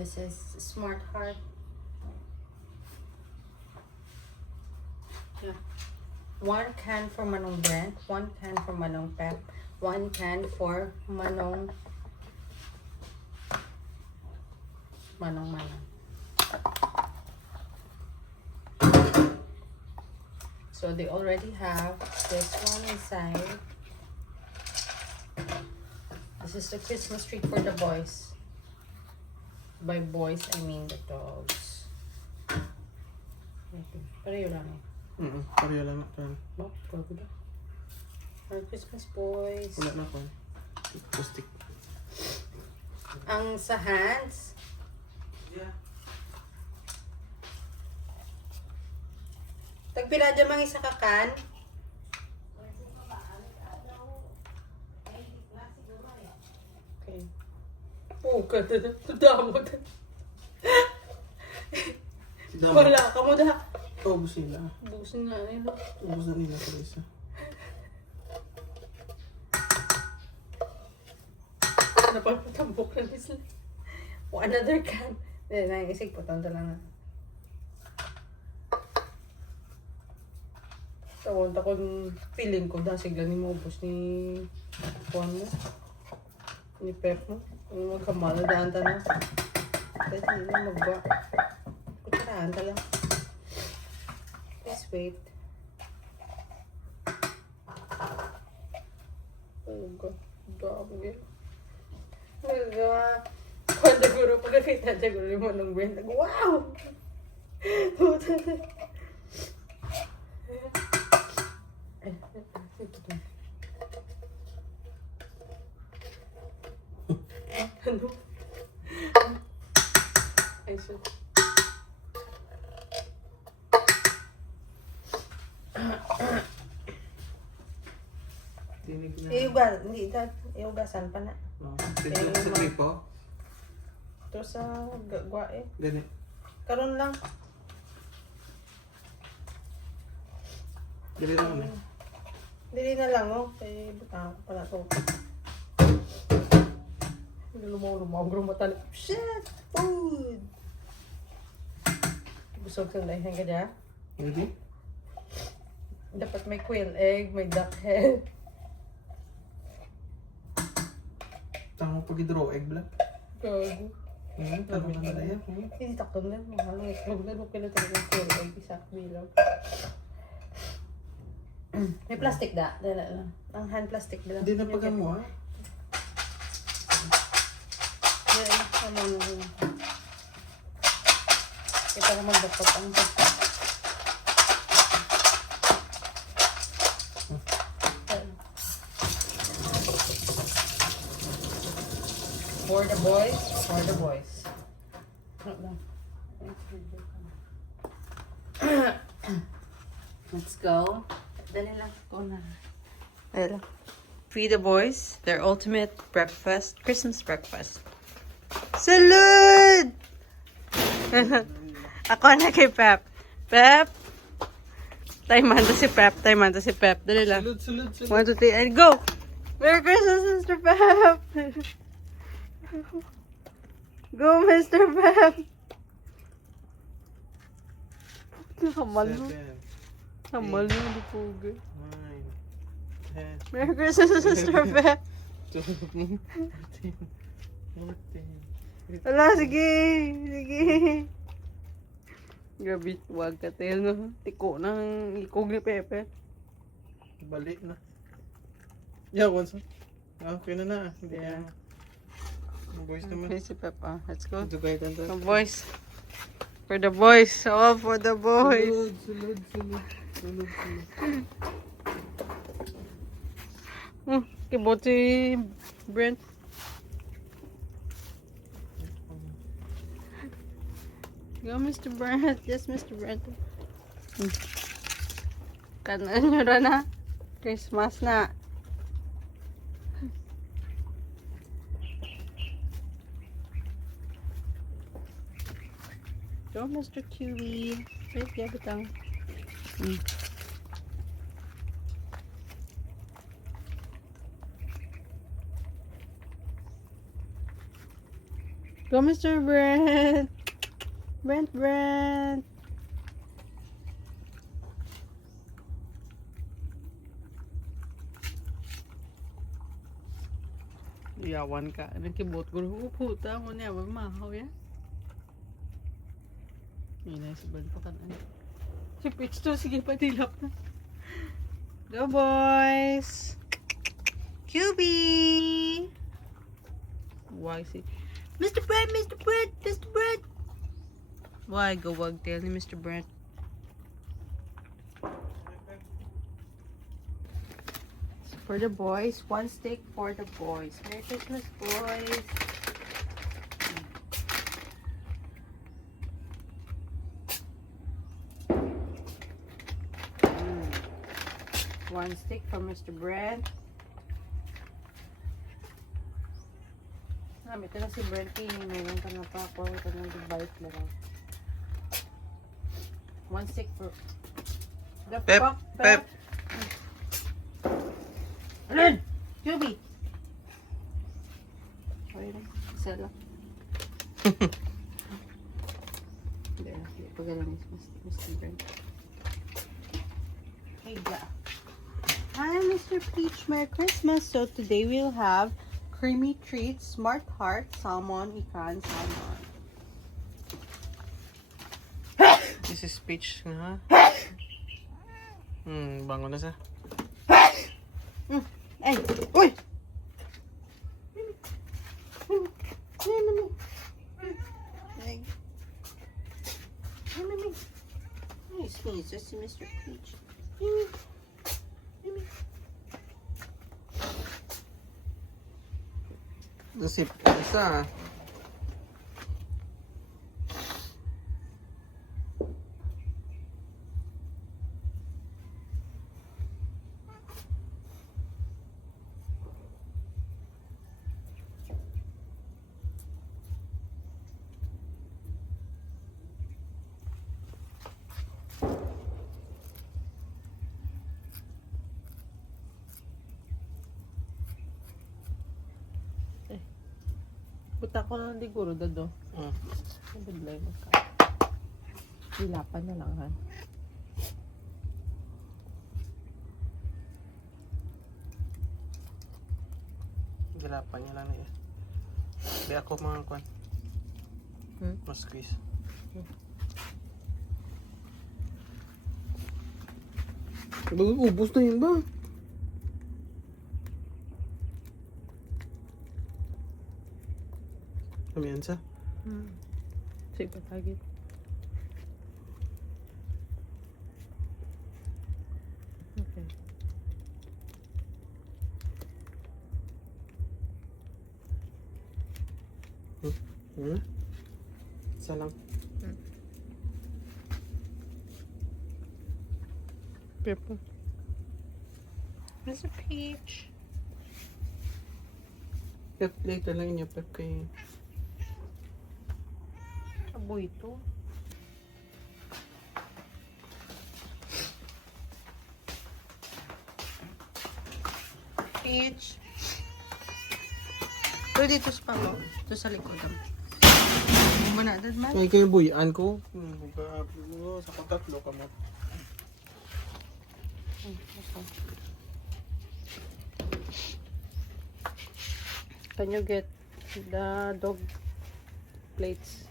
This is Smart Heart. Yeah. 1 can for Manong Brent, 1 can for Manong Pep, 1 can for Manong Manong. So they already have this one inside. This is the Christmas treat for the boys. By boys, I mean the dogs. Pareho lang eh. Pareho lang ito. Oh, bago na. Merry Christmas, boys. Wala na po. Plastic. Ang sa hands, Yeah. tagpila dyan mga isa kakan. Okay. Oh, ganda na. Damot. Wala ka mo na. Ubus nila. Busin na nila. Ubus na nila sa isa. Napapatambok na nila. O another can. Naisig po, tanda lang na. Tawag ako yung feeling ko dahil sigla ni mo ubos ni Juan mo. Ni Pep mo. Kung magkamala daan ta na. Dahil hindi na magba. Kutsaraan ta lang. Please wait. Oh God. Dami. Cuando guru pagkakita siya guru mo ng brand. Wow! Ano? Ay, shit. Tinig na. Iugasan pa na. Tinig sa tripo. Ito sa gwae. Ganit. Karon lang. Dili lang na. Dili na lang, oh. Kaya butang ko pala ito. Lumaw, grumatan. Shit! Food! Busog sa lahihan ka dyan. Ready? Dapat may quail egg, may duck head. Tama pag i-draw egg black. Gago. Tama na na yan. Hindi takton lang. Mahal ng itlog lang. Huwag ka na talaga yung quail egg. Isa bilang. May plastic da. Dala lang. Ang hand plastic dala. Hindi na pag mo ha. Dala lang. Ano na. Kita naman dapat ang plastic. For the boys. For the boys. Let's go. Dali lang. Go na. Dali lang. Feed the boys their ultimate breakfast, Christmas breakfast. Salud! Ako na kay Pep. Pep! Taiman to si Pep. Taiman to si Pep. Dali lang. Sulod. 1, 2, 3, and go! Merry Christmas, Mr. Pep! Go, Mr. Pep! Nakamal mo. 7, Nakamal mo. Hindi po good. 9, 10, Merry Christmas, Mr. Pep! 12, 13, 14. Wala, sige! Sige! Grabe, huwag ka tayo, no? Tiko ng ikog ni Pepe. Balik na. Yeah, once. Okay na. Hindi Yeah. na. Ang boys naman. Okay, si Pep, let's go. Dugay tanto. The boys. For the boys. All for the boys. Sulod. Kibot si Brent. Go, Mr. Brent. Yes, Mr. Brent. Kanan nyo na. Christmas na. Go, Mr. Kiwi. Wait, yeah, bitang. Go, Mr. Brent. Brent. Yawan ka. Nagkibot ko. Puta mo niya. Mahaw yan. Inay si Brent pa ka na. Si Peach to. Sige pa, dilap na. Go, boys. QB. Why si Mr. Brent. Why go wagtail ni Mr. Brent? For the boys, one steak for the boys. Merry Christmas, boys. One steak for Mr. Brent. Ito na si Brenty. Mayroon ka na pa ako. Ito na yung bite lang. One stick for... The Pep. Alin! Juby! Sorry na. Isa lang. There. Pagalan is Mr. Brent. Hey, yeah. Hi, Mr. Peach. Merry Christmas. So today we'll have creamy treats, smart heart, salmon, ikan, salmon. This is Peach nga. Bangon na siya. Ay! Uy! Sneeze, just si Mr. Peach. Nasip isa. Puta ko na siguro dado. Nabidlay mo ka. Hilapan na lang, han. Galapan niya lang na yan. Di ako mga kwan. Mas squeeze. Ubus na yun ba? Kamiyan sa? Sige pa tagit. Okay. Isa lang. Pepper. Mr. Peach. Pep later lang niya. Pep kay... Aboy ito. Peach. Pero dito sa pako. Ito sa likod. Muna, dad man. Ay kayo buyan ko. Sa katatlo ka mo. Can you get the dog plates?